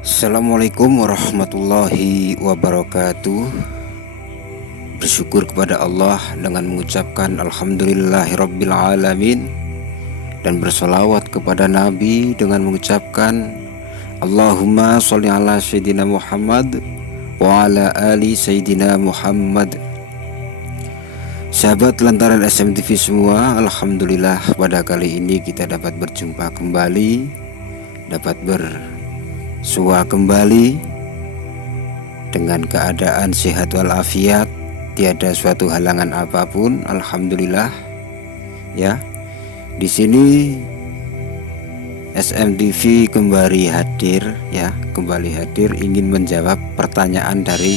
Assalamualaikum warahmatullahi wabarakatuh. Bersyukur kepada Allah dengan mengucapkan Alhamdulillahirabbil alamin, dan bersolawat kepada Nabi dengan mengucapkan Allahumma sholli ala Sayyidina Muhammad wa ala ali Sayyidina Muhammad. Sahabat lantaran SMTV semua, Alhamdulillah pada kali ini kita dapat berjumpa kembali, dapat bersua kembali dengan keadaan sehat walafiat, tiada suatu halangan apapun. Alhamdulillah ya. Di sini SMTV kembali hadir ingin menjawab pertanyaan dari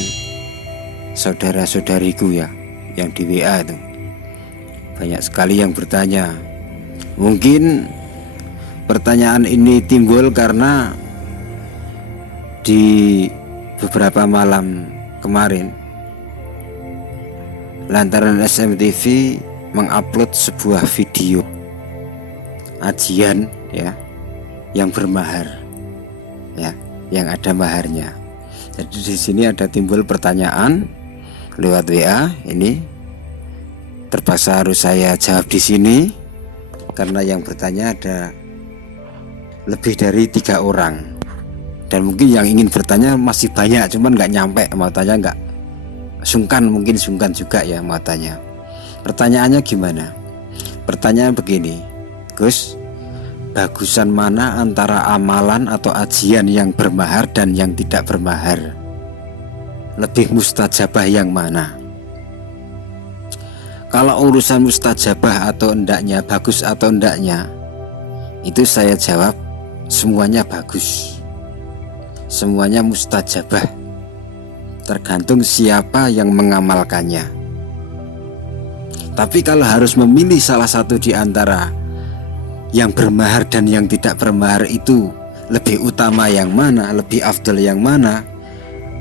saudara-saudariku ya, yang di WA itu. Banyak sekali yang bertanya. Mungkin pertanyaan ini timbul karena di beberapa malam kemarin lantaran SMTV mengupload sebuah video ajian ya, yang bermahar ya, yang ada maharnya. Jadi di sini ada timbul pertanyaan lewat WA, ini terpaksa harus saya jawab di sini karena yang bertanya ada lebih dari 3 orang, dan mungkin yang ingin bertanya masih banyak, cuman nggak nyampe mau tanya, nggak mungkin sungkan juga ya mau tanya. Pertanyaannya gimana? Pertanyaan begini, Gus, bagusan mana antara amalan atau ajian yang bermahar dan yang tidak bermahar? Lebih mustajabah yang mana? Kalau urusan mustajabah atau endaknya, bagus atau endaknya, itu saya jawab semuanya bagus, semuanya mustajabah, tergantung siapa yang mengamalkannya. Tapi kalau harus memilih salah satu di antara yang bermahar dan yang tidak bermahar, itu lebih utama yang mana, lebih afdal yang mana,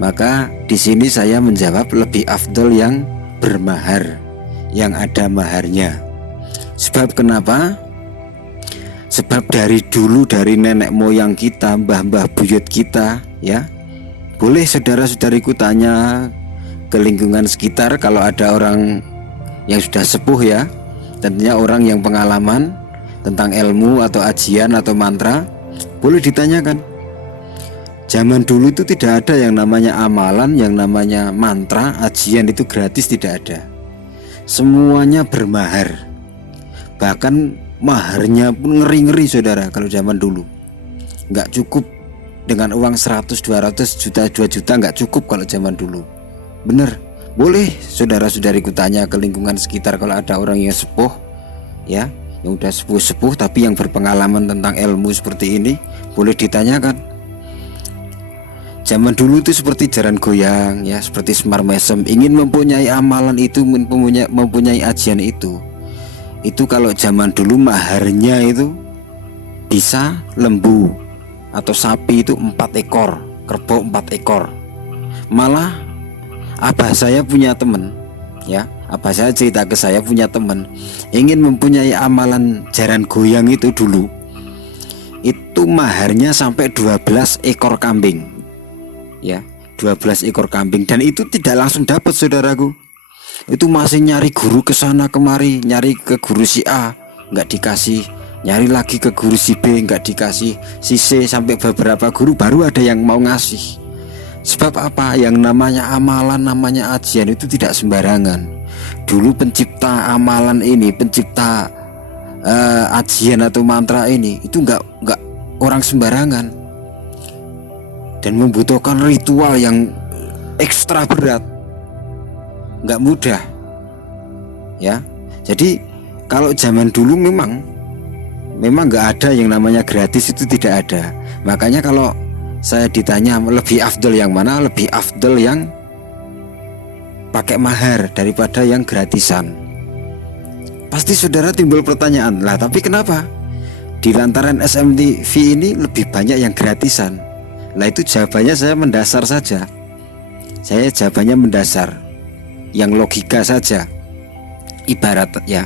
maka di sini saya menjawab lebih afdal yang bermahar, yang ada maharnya. Sebab kenapa? Sebab dari dulu, dari nenek moyang kita, mbah-mbah buyut kita ya. Boleh saudara-saudariku tanya ke lingkungan sekitar, kalau ada orang yang sudah sepuh ya, tentunya orang yang pengalaman tentang ilmu atau ajian atau mantra, boleh ditanyakan. Zaman dulu itu tidak ada yang namanya amalan, yang namanya mantra, ajian itu gratis, tidak ada. Semuanya bermahar. Bahkan maharnya pun ngeri-ngeri saudara. Kalau zaman dulu nggak cukup dengan uang 100, 200 juta, 2 juta nggak cukup kalau zaman dulu. Bener, boleh saudara-saudariku tanya ke lingkungan sekitar, kalau ada orang yang sepuh ya, yang udah sepuh-sepuh tapi yang berpengalaman tentang ilmu seperti ini, boleh ditanyakan. Zaman dulu itu seperti jaran goyang ya, seperti semar mesem. Ingin mempunyai amalan itu, mempunyai ajian itu kalau zaman dulu maharnya itu bisa lembu atau sapi itu 4 ekor, kerbau 4 ekor. Malah abah saya punya teman ya, abah saya cerita ke saya, punya teman ingin mempunyai amalan jaran goyang itu dulu, itu maharnya sampai 12 ekor kambing ya, 12 ekor kambing. Dan itu tidak langsung dapat saudaraku, itu masih nyari guru ke sana kemari, nyari ke guru si A nggak dikasih, nyari lagi ke guru si B nggak dikasih, si C, sampai beberapa guru baru ada yang mau ngasih. Sebab apa? Yang namanya amalan, namanya ajian itu tidak sembarangan. Dulu pencipta amalan ini, pencipta ajian atau mantra ini, itu nggak orang sembarangan, dan membutuhkan ritual yang ekstra berat, nggak mudah ya. Jadi kalau zaman dulu memang nggak ada yang namanya gratis, itu tidak ada. Makanya kalau saya ditanya lebih afdal yang mana, lebih afdal yang pakai mahar daripada yang gratisan. Pasti saudara timbul pertanyaan, lah tapi kenapa di lantaran SMTV ini lebih banyak yang gratisan? Nah itu jawabannya saya mendasar saja. Saya jawabannya mendasar, yang logika saja. Ibarat ya,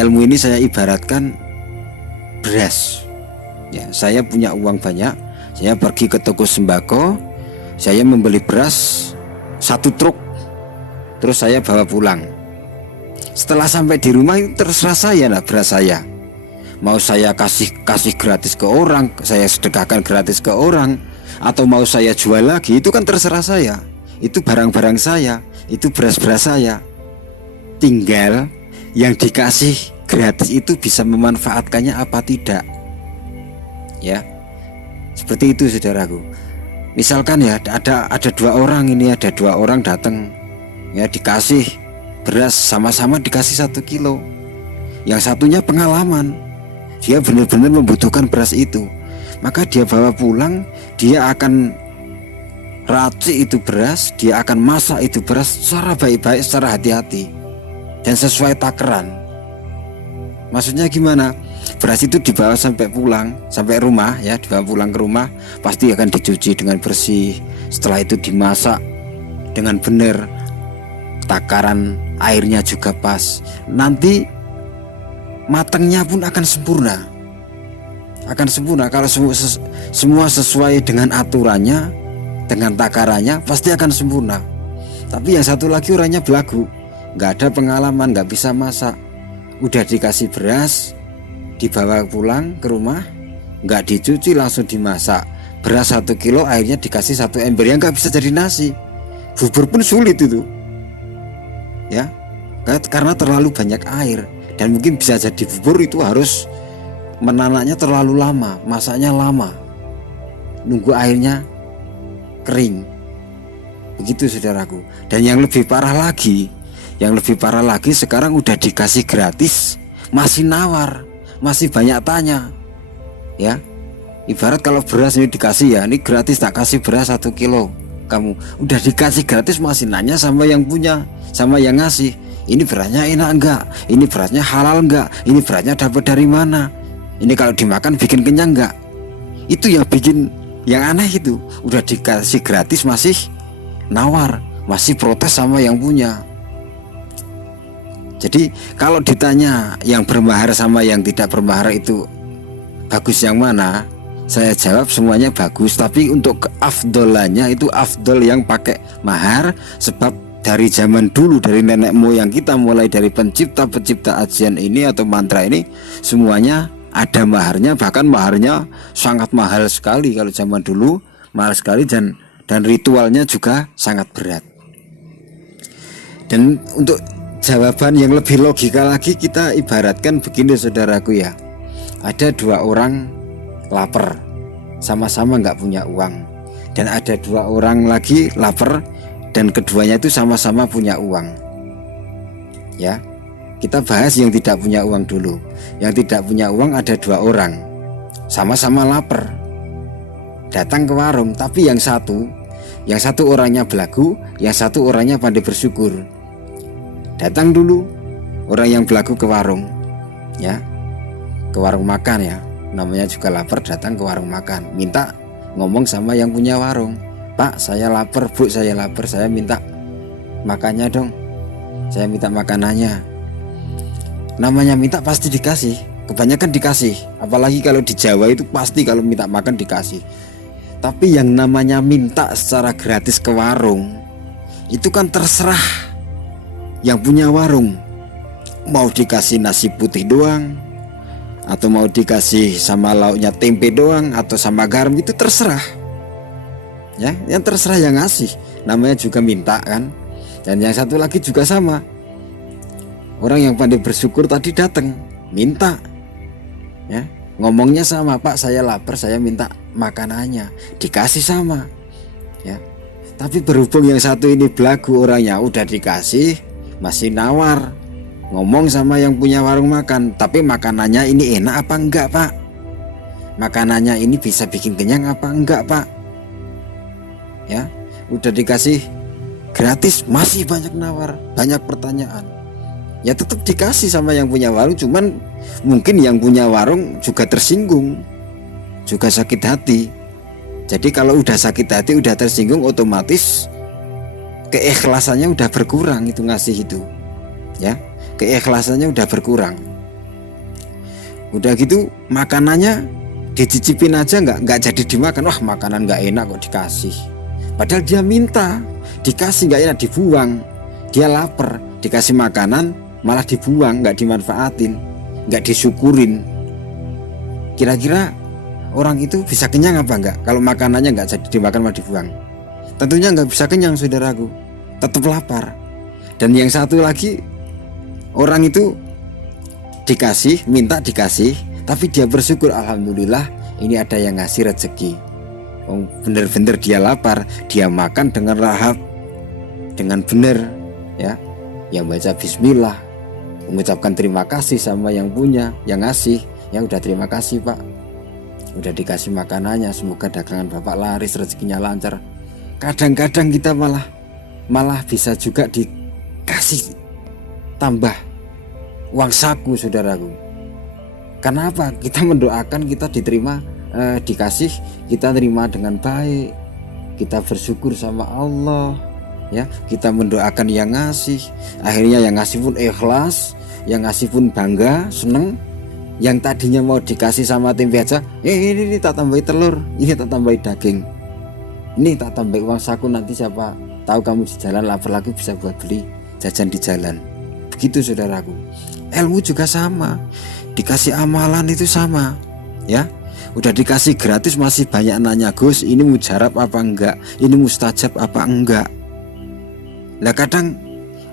ilmu ini saya ibaratkan beras ya. Saya punya uang banyak, Saya pergi ke toko sembako, saya membeli beras 1 truk, terus saya bawa pulang. Setelah sampai di rumah itu terserah saya lah beras saya. Mau saya kasih gratis ke orang, saya sedekahkan gratis ke orang, atau mau saya jual lagi, itu kan terserah saya. Itu barang-barang saya, itu beras-beras saya. Tinggal yang dikasih gratis itu bisa memanfaatkannya apa tidak. Ya, seperti itu saudaraku. Misalkan ya ada 2 orang ini, ada 2 orang datang, ya dikasih beras, sama-sama dikasih 1 kilo. Yang satunya pengalaman, dia benar-benar membutuhkan beras itu, maka dia bawa pulang, dia akan racik itu beras, dia akan masak itu beras secara baik-baik, secara hati-hati dan sesuai takaran. Maksudnya gimana? Beras itu dibawa sampai pulang, sampai rumah ya, dibawa pulang ke rumah, pasti akan dicuci dengan bersih. Setelah itu dimasak dengan benar, takaran airnya juga pas. Nanti matangnya pun akan sempurna. Akan sempurna kalau semua sesuai dengan aturannya, dengan takarannya, pasti akan sempurna. Tapi yang satu lagi orangnya belagu, nggak ada pengalaman, nggak bisa masak. Udah dikasih beras, dibawa pulang ke rumah, nggak dicuci langsung dimasak. Beras 1 kilo, airnya dikasih 1 ember, yang nggak bisa jadi nasi. Bubur pun sulit itu, ya, karena terlalu banyak air. Dan mungkin bisa jadi bubur itu harus menanaknya terlalu lama, masaknya lama, nunggu airnya kering. Begitu saudaraku. Dan yang lebih parah lagi, sekarang udah dikasih gratis, masih nawar, masih banyak tanya. Ya, ibarat kalau beras ini dikasih, ya ini gratis, tak kasih beras 1 kilo, kamu udah dikasih gratis masih nanya sama yang punya, sama yang ngasih, ini berasnya enak enggak, ini berasnya halal enggak, ini berasnya dapat dari mana, ini kalau dimakan bikin kenyang enggak. Itu yang bikin yang aneh itu, udah dikasih gratis masih nawar, masih protes sama yang punya. Jadi kalau ditanya yang bermahar sama yang tidak bermahar itu bagus yang mana, saya jawab semuanya bagus. Tapi untuk keafdolannya itu afdol yang pakai mahar. Sebab dari zaman dulu, dari nenek moyang kita, mulai dari pencipta ajian ini atau mantra ini, semuanya ada maharnya. Bahkan maharnya sangat mahal sekali kalau zaman dulu, mahal sekali, dan ritualnya juga sangat berat. Dan untuk jawaban yang lebih logika lagi, kita ibaratkan begini saudaraku ya. Ada 2 orang lapar, sama-sama nggak punya uang. Dan ada 2 orang lagi lapar, dan keduanya itu sama-sama punya uang. Ya, kita bahas yang tidak punya uang dulu. Yang tidak punya uang ada 2 orang, sama-sama lapar, datang ke warung. Tapi yang satu orangnya belagu, yang satu orangnya pandai bersyukur. Datang dulu orang yang belagu ke warung, ya, ke warung makan ya, namanya juga lapar, datang ke warung makan, minta ngomong sama yang punya warung, Pak saya lapar, Bu saya lapar, saya minta makannya dong, saya minta makanannya. Namanya minta pasti dikasih, kebanyakan dikasih, apalagi kalau di Jawa itu pasti kalau minta makan dikasih. Tapi yang namanya minta secara gratis ke warung, itu kan terserah yang punya warung, mau dikasih nasi putih doang, atau mau dikasih sama lauknya tempe doang, atau sama garam, itu terserah. Ya, yang terserah yang ngasih, namanya juga minta kan. Dan yang satu lagi juga sama, orang yang pandai bersyukur tadi datang minta, ya, ngomongnya sama, Pak saya lapar, saya minta makanannya, dikasih sama, ya. Tapi berhubung yang satu ini belagu, orangnya udah dikasih masih nawar, ngomong sama yang punya warung makan, tapi makanannya ini enak apa enggak Pak, makanannya ini bisa bikin kenyang apa enggak Pak, ya. Udah dikasih gratis masih banyak nawar, banyak pertanyaan, ya tetap dikasih sama yang punya warung. Cuman mungkin yang punya warung juga tersinggung, juga sakit hati. Jadi kalau udah sakit hati, udah tersinggung, otomatis keikhlasannya udah berkurang itu ngasih itu, ya, keikhlasannya udah berkurang. Udah gitu makanannya dicicipin aja nggak jadi dimakan. Wah, makanan nggak enak kok dikasih. Padahal dia minta, dikasih nggak enak, dibuang. Dia lapar, dikasih makanan malah dibuang, nggak dimanfaatin, nggak disyukurin. Kira-kira orang itu bisa kenyang apa enggak kalau makanannya nggak jadi dimakan malah dibuang? Tentunya nggak bisa kenyang, saudaraku, tetap lapar. Dan yang satu lagi, orang itu dikasih, minta dikasih, tapi dia bersyukur, alhamdulillah ini ada yang ngasih rezeki. Bener-bener dia lapar, dia makan dengan lahap, dengan benar, ya, yang baca bismillah, mengucapkan terima kasih sama yang punya, yang ngasih. Ya udah, terima kasih Pak, udah dikasih makanannya, semoga dagangan Bapak laris, rezekinya lancar. Kadang-kadang kita malah bisa juga dikasih tambah uang saku, saudaraku. Karena apa? Kita mendoakan kita diterima, dikasih, kita terima dengan baik, kita bersyukur sama Allah, ya, kita mendoakan yang ngasih. Akhirnya yang ngasih pun ikhlas, yang ngasih pun bangga, seneng. Yang tadinya mau dikasih sama tempe aja, ini tak tambahin telur, ini tak tambahin daging, ini tak tambahin uang saku, nanti siapa tahu kamu di jalan lapar lagi bisa buat beli jajan di jalan. Begitu, saudaraku. Ilmu juga sama, dikasih amalan itu sama, ya. Udah dikasih gratis masih banyak nanya, Gus, ini mujarab apa enggak, ini mustajab apa enggak. Nah, kadang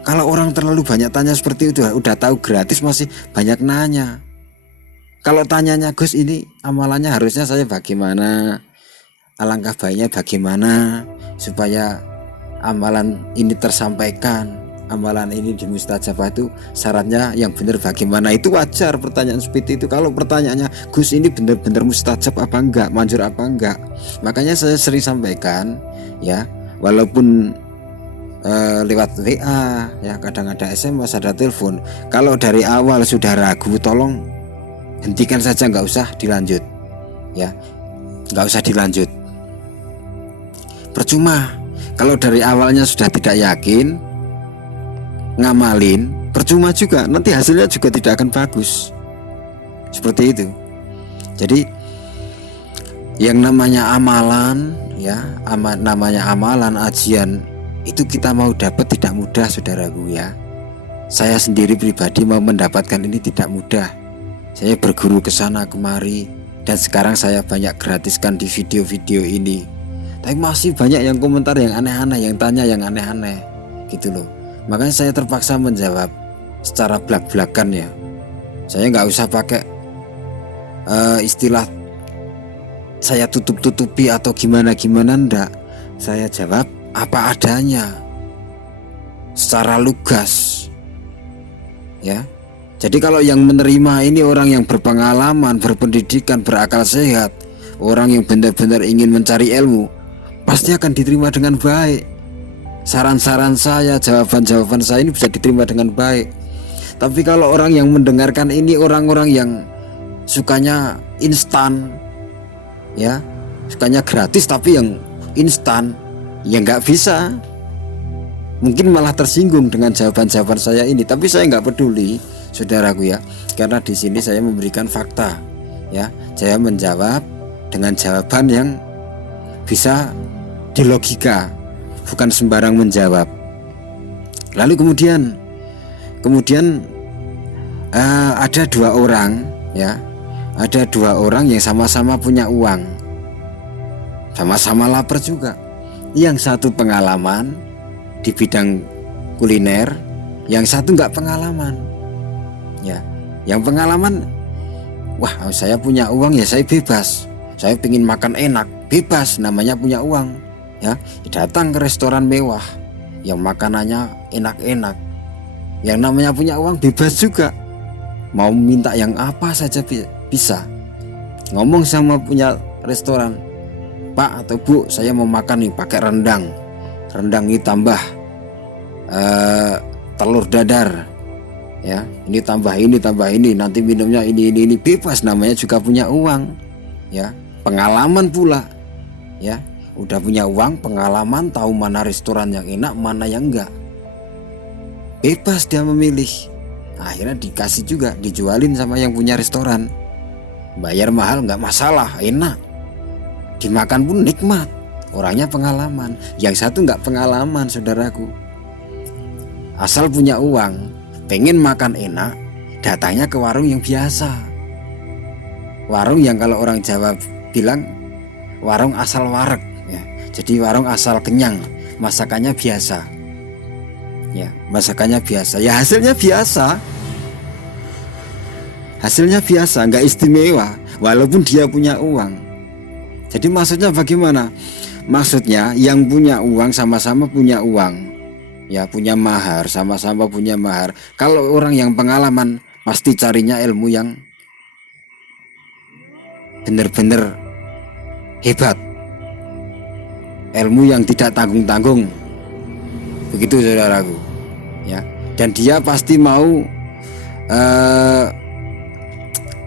kalau orang terlalu banyak tanya seperti itu, udah tahu gratis masih banyak nanya. Kalau tanyanya, Gus, ini amalannya harusnya saya bagaimana, alangkah baiknya bagaimana supaya amalan ini tersampaikan, amalan ini dimustajabah, itu syaratnya yang benar bagaimana, itu wajar pertanyaan seperti itu. Kalau pertanyaannya, Gus, ini benar-benar mustajab apa enggak, manjur apa enggak. Makanya saya sering sampaikan, ya, walaupun lewat WA, ya, kadang ada SMS, ada telepon. Kalau dari awal sudah ragu, tolong hentikan saja, nggak usah dilanjut, ya, nggak usah dilanjut. Percuma kalau dari awalnya sudah tidak yakin, ngamalin, percuma juga, nanti hasilnya juga tidak akan bagus. Seperti itu. Jadi yang namanya amalan, ya, namanya amalan, ajian, itu kita mau dapat tidak mudah, saudaraku, ya. Saya sendiri pribadi mau mendapatkan ini tidak mudah. Saya berguru ke sana kemari, dan sekarang saya banyak gratiskan di video-video ini. Tapi masih banyak yang komentar yang aneh-aneh, yang tanya yang aneh-aneh, gitu loh. Makanya saya terpaksa menjawab secara belak-belakan, ya. Saya nggak usah pakai istilah saya tutup-tutupi atau gimana-gimana, ndak. Saya jawab apa adanya, secara lugas, ya. Jadi kalau yang menerima ini orang yang berpengalaman, berpendidikan, berakal sehat, orang yang benar-benar ingin mencari ilmu, pasti akan diterima dengan baik. Saran-saran saya, jawaban-jawaban saya ini bisa diterima dengan baik. Tapi kalau orang yang mendengarkan ini orang-orang yang sukanya instan, ya, sukanya gratis tapi yang instan, ya nggak bisa. Mungkin malah tersinggung dengan jawaban-jawaban saya ini, tapi saya nggak peduli, saudaraku, ya, karena di sini saya memberikan fakta, ya. Saya menjawab dengan jawaban yang bisa dilogika, bukan sembarang menjawab. Lalu kemudian ada dua orang, ya, ada dua orang yang sama-sama punya uang, sama-sama lapar juga. Yang satu pengalaman di bidang kuliner, yang satu nggak pengalaman, ya. Yang pengalaman, wah, saya punya uang, ya saya bebas, saya pengen makan enak, bebas, namanya punya uang, ya. Datang ke restoran mewah yang makanannya enak-enak. Yang namanya punya uang bebas juga, mau minta yang apa saja bisa. Ngomong sama punya restoran, Pak atau Bu, saya mau makan nih pakai rendang ini tambah telur dadar, ya, ini tambah ini, nanti minumnya ini, bebas, namanya juga punya uang, ya. Pengalaman pula, ya, udah punya uang, pengalaman, tahu mana restoran yang enak, mana yang enggak, bebas dia memilih. Akhirnya dikasih juga, dijualin sama yang punya restoran. Bayar mahal nggak masalah, enak. Dimakan pun nikmat. Orangnya pengalaman. Yang satu nggak pengalaman, saudaraku. Asal punya uang, pengen makan enak, datangnya ke warung yang biasa. Warung yang kalau orang Jawa bilang warung asal wareg, ya. Jadi warung asal kenyang, masakannya biasa. Ya, masakannya biasa. Ya hasilnya biasa. Hasilnya biasa, nggak istimewa, walaupun dia punya uang. Jadi maksudnya bagaimana? Maksudnya yang punya uang sama-sama punya uang, ya punya mahar, sama-sama punya mahar. Kalau orang yang pengalaman pasti carinya ilmu yang benar-benar hebat, ilmu yang tidak tanggung-tanggung, begitu saudaraku, ya. Dan dia pasti mau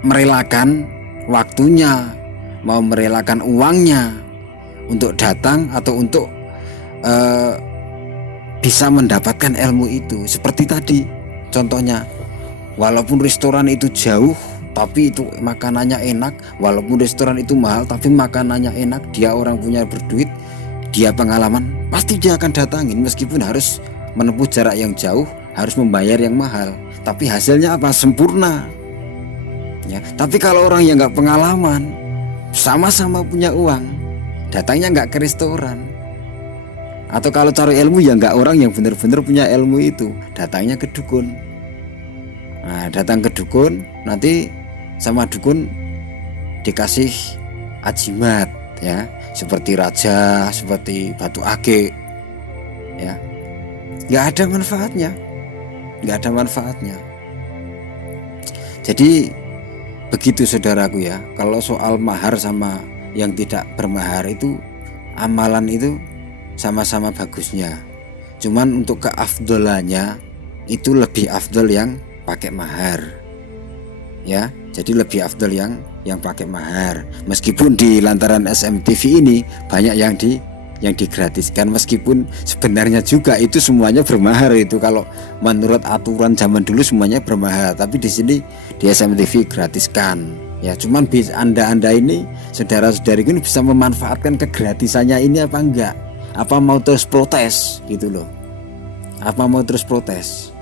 merelakan waktunya, mau merelakan uangnya untuk datang atau untuk bisa mendapatkan ilmu itu. Seperti tadi contohnya, walaupun restoran itu jauh tapi itu makanannya enak, walaupun restoran itu mahal tapi makanannya enak, dia orang punya berduit, dia pengalaman, pasti dia akan datangin meskipun harus menempuh jarak yang jauh, harus membayar yang mahal, tapi hasilnya apa? Sempurna. Ya, tapi kalau orang yang nggak pengalaman, sama-sama punya uang, datangnya nggak ke restoran. Atau kalau cari ilmu ya nggak orang yang benar-benar punya ilmu itu, datangnya ke dukun. Nah, datang ke dukun, nanti sama dukun dikasih ajimat, ya, seperti raja, seperti batu ake, ya, nggak ada manfaatnya, nggak ada manfaatnya. Jadi begitu saudaraku ya, kalau soal mahar sama yang tidak bermahar itu, amalan itu sama-sama bagusnya. Cuman untuk keafdolannya itu lebih afdol yang pakai mahar. Ya, jadi lebih afdol yang pakai mahar. Meskipun di lantaran SMTV ini banyak yang digratiskan, meskipun sebenarnya juga itu semuanya bermahar itu. Kalau menurut aturan zaman dulu semuanya bermahar, tapi di sini di SMTV gratiskan. Ya, cuman anda ini, saudara-saudari ini bisa memanfaatkan kegratisannya ini apa enggak? Apa mau terus protes gitu loh? Apa mau terus protes?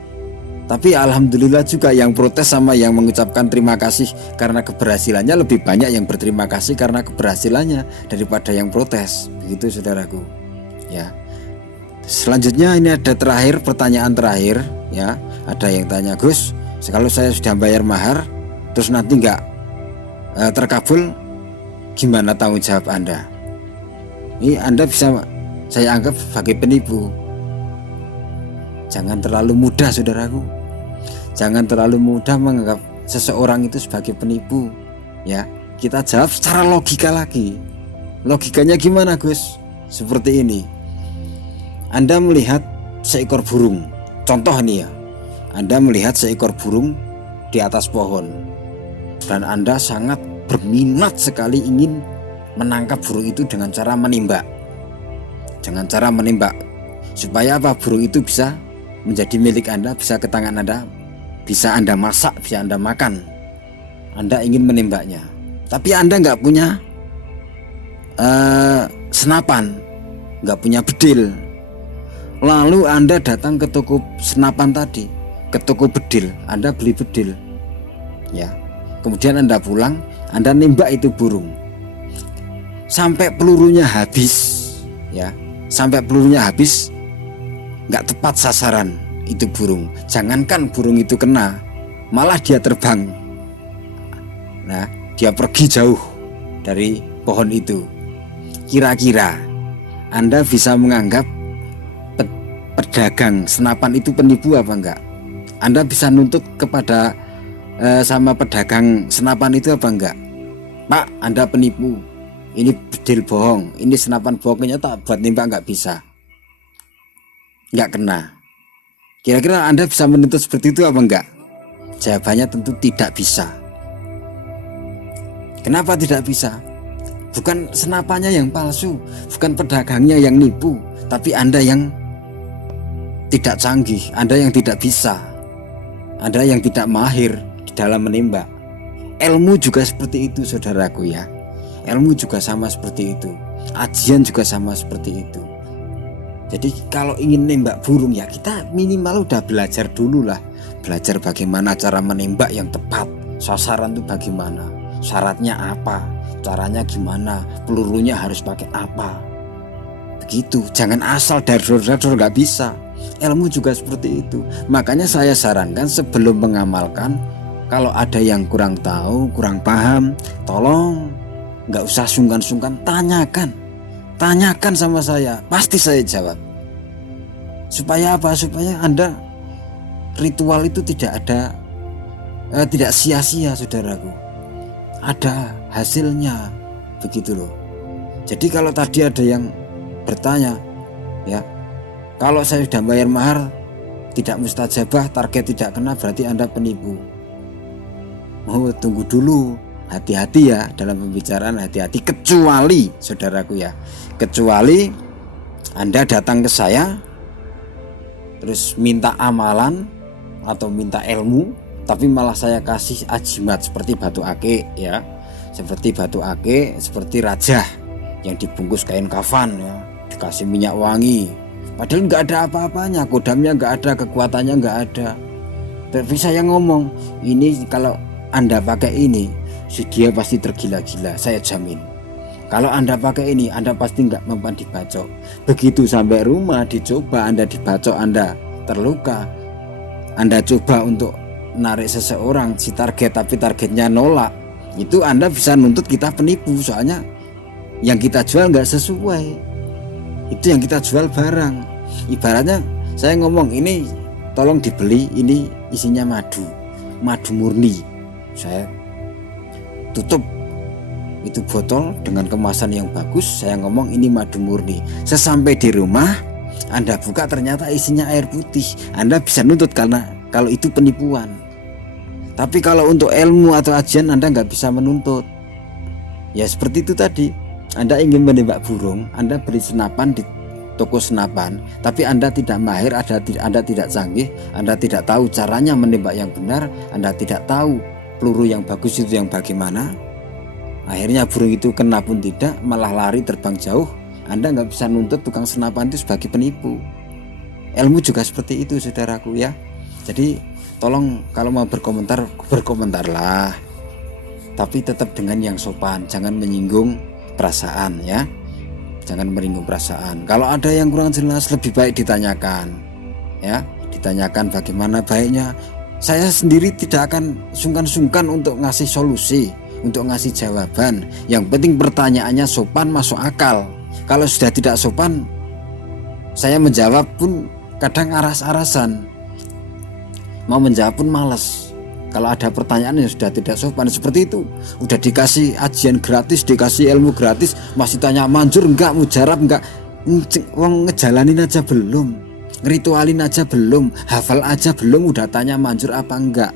Tapi alhamdulillah juga yang protes sama yang mengucapkan terima kasih karena keberhasilannya, lebih banyak yang berterima kasih karena keberhasilannya daripada yang protes. Begitu saudaraku. Ya. Selanjutnya ini ada pertanyaan terakhir, ya. Ada yang tanya, Gus, kalau saya sudah bayar mahar terus nanti nggak terkabul, gimana tanggung jawab Anda? Ini Anda bisa saya anggap sebagai penipu. Jangan terlalu mudah saudaraku. Jangan terlalu mudah menganggap seseorang itu sebagai penipu, ya. Kita jawab secara logika lagi. Logikanya gimana, Gus? Seperti ini. Anda melihat seekor burung. Contoh nih ya. Anda melihat seekor burung di atas pohon, dan Anda sangat berminat sekali ingin menangkap burung itu dengan cara menembak. Dengan cara menembak. Supaya apa? Burung itu bisa menjadi milik Anda, bisa ke tangan Anda, bisa Anda masak, bisa Anda makan. Anda ingin menembaknya, tapi Anda nggak punya senapan, nggak punya bedil. Lalu Anda datang ke toko senapan tadi, ke toko bedil, Anda beli bedil, ya. Kemudian Anda pulang, Anda nembak itu burung sampai pelurunya habis, ya, sampai pelurunya habis, nggak tepat sasaran itu burung. Jangankan burung itu kena, malah dia terbang. Nah, dia pergi jauh dari pohon itu. Kira-kira Anda bisa menganggap pedagang senapan itu penipu apa enggak? Anda bisa nuntut kepada sama pedagang senapan itu apa enggak? Pak, Anda penipu, ini bedil bohong, ini senapan bohong, ternyata buat nembak enggak bisa, enggak kena. Kira-kira Anda bisa menuntut seperti itu apa enggak? Jawabannya tentu tidak bisa. Kenapa tidak bisa? Bukan senapannya yang palsu, bukan pedagangnya yang nipu, tapi Anda yang tidak canggih, Anda yang tidak bisa, Anda yang tidak mahir di dalam menembak. Ilmu juga seperti itu saudaraku ya. Ilmu juga sama seperti itu. Ajian juga sama seperti itu. Jadi kalau ingin nembak burung ya kita minimal udah belajar dulu lah. Belajar bagaimana cara menembak yang tepat. Sasaran itu bagaimana, syaratnya apa, caranya gimana, pelurunya harus pakai apa. Begitu, jangan asal dar-dar gak bisa. Ilmu juga seperti itu. Makanya saya sarankan sebelum mengamalkan, kalau ada yang kurang tahu, kurang paham, tolong gak usah sungkan-sungkan, tanyakan sama saya, pasti saya jawab. Supaya apa? Supaya Anda ritual itu tidak sia-sia saudaraku, ada hasilnya, begitu loh. Jadi kalau tadi ada yang bertanya ya, kalau saya sudah bayar mahar tidak mustajabah, target tidak kena, berarti Anda penipu. Tunggu dulu, hati-hati ya dalam pembicaraan, hati-hati. Kecuali saudaraku ya, kecuali Anda datang ke saya terus minta amalan atau minta ilmu, tapi malah saya kasih ajimat seperti batu ake ya, seperti batu ake, seperti rajah yang dibungkus kain kafan ya, dikasih minyak wangi, padahal nggak ada apa-apanya, kodamnya nggak ada, kekuatannya nggak ada. Tapi saya ngomong, ini kalau Anda pakai ini, si dia pasti tergila-gila, saya jamin. Kalau Anda pakai ini, Anda pasti nggak mempan dibacok. Begitu sampai rumah dicoba, Anda dibacok, Anda terluka. Anda coba untuk narik seseorang si target tapi targetnya nolak, itu Anda bisa nuntut kita penipu. Soalnya yang kita jual nggak sesuai, itu yang kita jual barang. Ibaratnya saya ngomong, ini tolong dibeli, ini isinya madu murni, saya tutup itu botol dengan kemasan yang bagus, saya ngomong ini madu murni. Sesampai di rumah Anda buka ternyata isinya air putih, Anda bisa nuntut karena kalau itu penipuan. Tapi kalau untuk ilmu atau ajian Anda nggak bisa menuntut. Ya seperti itu tadi, Anda ingin menembak burung, Anda beli senapan di toko senapan, tapi Anda tidak mahir, Anda tidak canggih, Anda tidak tahu caranya menembak yang benar, Anda tidak tahu peluru yang bagus itu yang bagaimana. Akhirnya burung itu kena pun tidak, malah lari terbang jauh. Anda nggak bisa nuntut tukang senapan itu sebagai penipu. Ilmu juga seperti itu saudaraku ya. Jadi tolong kalau mau berkomentar, berkomentarlah, tapi tetap dengan yang sopan, jangan menyinggung perasaan ya, jangan menyinggung perasaan. Kalau ada yang kurang jelas lebih baik ditanyakan ya, ditanyakan bagaimana baiknya. Saya sendiri tidak akan sungkan-sungkan untuk ngasih solusi, untuk ngasih jawaban. Yang penting pertanyaannya sopan, masuk akal. Kalau sudah tidak sopan, saya menjawab pun kadang aras-arasan, mau menjawab pun malas. Kalau ada pertanyaan yang sudah tidak sopan seperti itu, udah dikasih ajian gratis, dikasih ilmu gratis, masih tanya manjur enggak, mujarab enggak, ngejalanin aja belum, ngeritualin aja belum, hafal aja belum, udah tanya manjur apa enggak.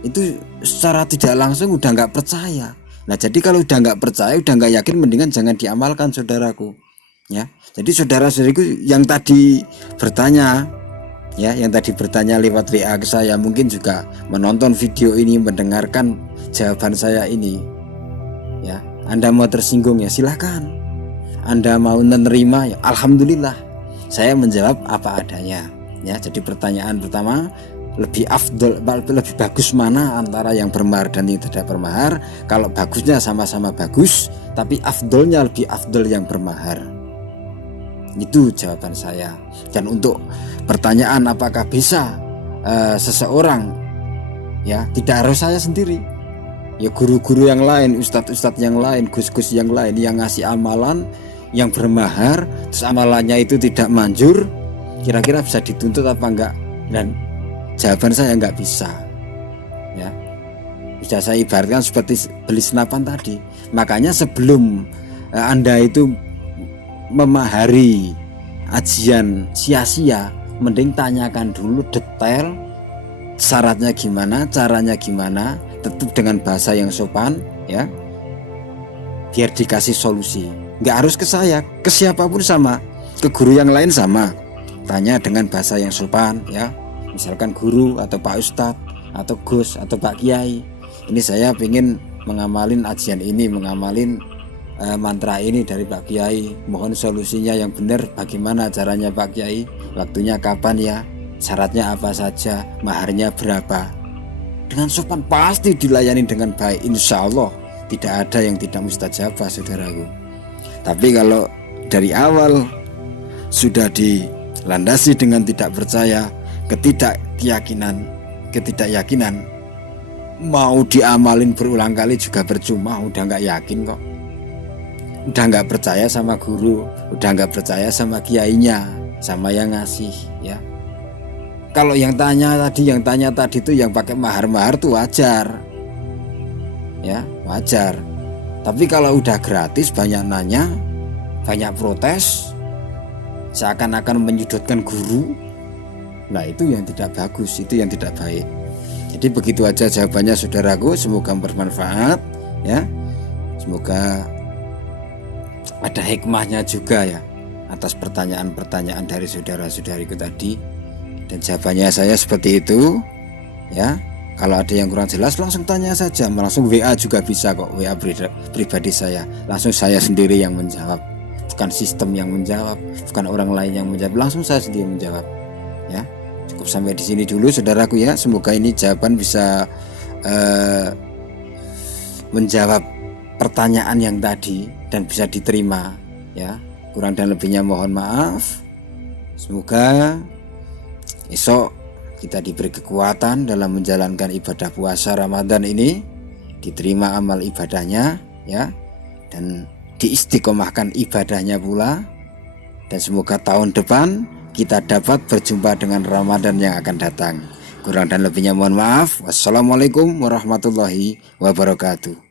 Itu secara tidak langsung udah enggak percaya. Nah jadi kalau udah enggak percaya, udah enggak yakin, mendingan jangan diamalkan saudaraku ya. Jadi saudara-saudariku yang tadi bertanya ya, yang tadi bertanya lewat WA ke saya, mungkin juga menonton video ini, mendengarkan jawaban saya ini ya. Anda mau tersinggung ya silahkan, Anda mau menerima ya alhamdulillah, saya menjawab apa adanya ya. Jadi pertanyaan pertama, lebih bagus mana antara yang bermahar dan yang tidak bermahar? Kalau bagusnya sama-sama bagus, tapi afdolnya lebih afdol yang bermahar. Itu jawaban saya. Dan untuk pertanyaan apakah bisa seseorang ya, tidak harus saya sendiri ya, guru-guru yang lain, ustadz-ustadz yang lain, gus-gus yang lain yang ngasih amalan yang bermahar, terus amalannya itu tidak manjur, kira-kira bisa dituntut apa enggak? Dan jawaban saya enggak bisa ya. Bisa saya ibaratkan seperti beli senapan tadi. Makanya sebelum Anda itu memahari ajian sia-sia, mending tanyakan dulu detail, syaratnya gimana, caranya gimana, tetap dengan bahasa yang sopan ya, biar dikasih solusi. Nggak harus ke saya, ke siapapun sama, ke guru yang lain sama, tanya dengan bahasa yang sopan ya. Misalkan guru atau Pak Ustadz atau Gus atau Pak Kiai, ini saya ingin mengamalin ajian ini, mengamalin mantra ini dari Pak Kiai, mohon solusinya yang benar, bagaimana caranya Pak Kiai, waktunya kapan ya, syaratnya apa saja, maharnya berapa. Dengan sopan pasti dilayani dengan baik, insya Allah tidak ada yang tidak mustajabah saudaraku. Tapi kalau dari awal sudah dilandasi dengan tidak percaya, ketidakyakinan, mau diamalin berulang kali juga percuma, udah nggak yakin kok, udah nggak percaya sama guru, udah nggak percaya sama kiainya, sama yang ngasih ya. Kalau yang tanya tadi itu yang pakai mahar-mahar tuh wajar ya, wajar. Tapi kalau udah gratis, banyak nanya, banyak protes, seakan-akan menyudutkan guru, nah itu yang tidak bagus, itu yang tidak baik. Jadi begitu aja jawabannya saudaraku, semoga bermanfaat ya, semoga ada hikmahnya juga ya atas pertanyaan-pertanyaan dari saudara-saudariku tadi. Dan jawabannya saya seperti itu ya. Kalau ada yang kurang jelas langsung tanya saja, langsung WA juga bisa kok, WA pribadi saya, langsung saya sendiri yang menjawab, bukan sistem yang menjawab, bukan orang lain yang menjawab, langsung saya sendiri menjawab ya. Cukup sampai di sini dulu saudaraku ya, semoga ini jawaban bisa menjawab pertanyaan yang tadi dan bisa diterima ya. Kurang dan lebihnya mohon maaf. Semoga esok kita diberi kekuatan dalam menjalankan ibadah puasa Ramadan ini, diterima amal ibadahnya ya, dan diistiqomahkan ibadahnya pula. Dan semoga tahun depan kita dapat berjumpa dengan Ramadan yang akan datang. Kurang dan lebihnya mohon maaf. Wassalamualaikum warahmatullahi wabarakatuh.